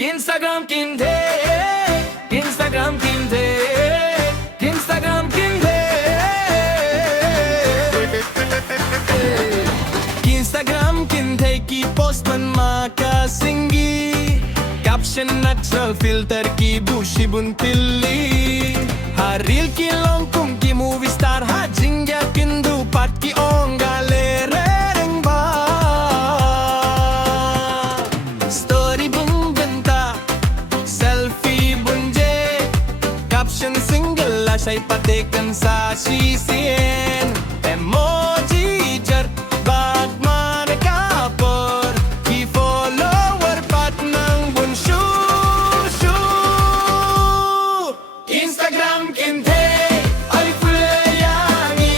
Instagram Kynthei, Instagram Kynthei, Instagram Kynthei. Instagram Kynthei की post मन makasinggi, caption natural filter की bushi buntilli, ha reel की long kum की movie star ha jingya kindu pat की ongale reng ba story bung benta selfie bunje caption single la shai patekan sa shisien emoji jar bag man kapor ki follower pat nang bun shu shu Instagram Kynthei ay fulayani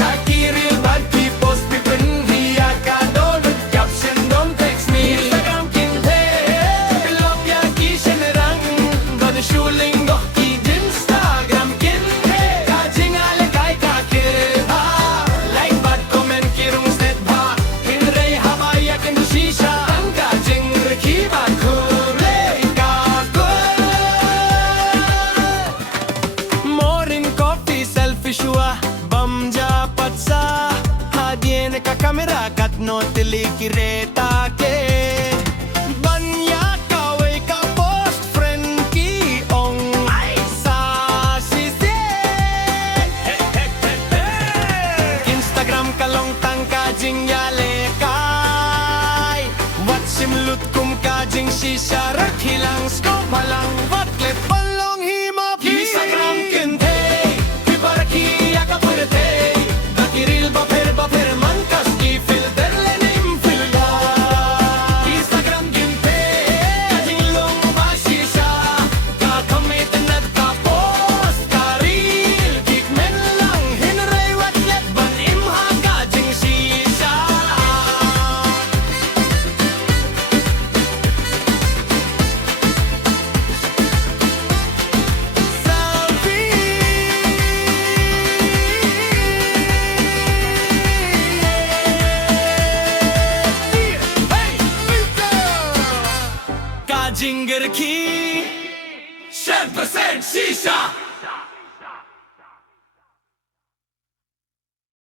kakiril bag ki post pipin hiya ka download caption don't text me Instagram Kynthei lop ya ki shenrang god shuling do ki Instagram Kynthei ka jingïalehkai ka kirha like bad comment kirung set ba hinrei habaya kin shisha ang ka jingr ki ba kure ka kul morin coffee selfie shua bamja patsa hadien ka camera kat no tili kireta ke banya kawai ka post friend ki ong ai sa si se Instagram kalong tang ka jingïalehkai wat simlut kum ka jing shisha rakhilang scope halang wat clip palong himap Instagram Kynthei pibaraki ka purte dakiril ba pher man kas ki filter le nim filga Instagram Kynthei ka jinglong ba shisha ka comment nat ka post ka reel gig men lang hinrei wat let ban imha ka jing shisha Ka jinger ki 100% shisha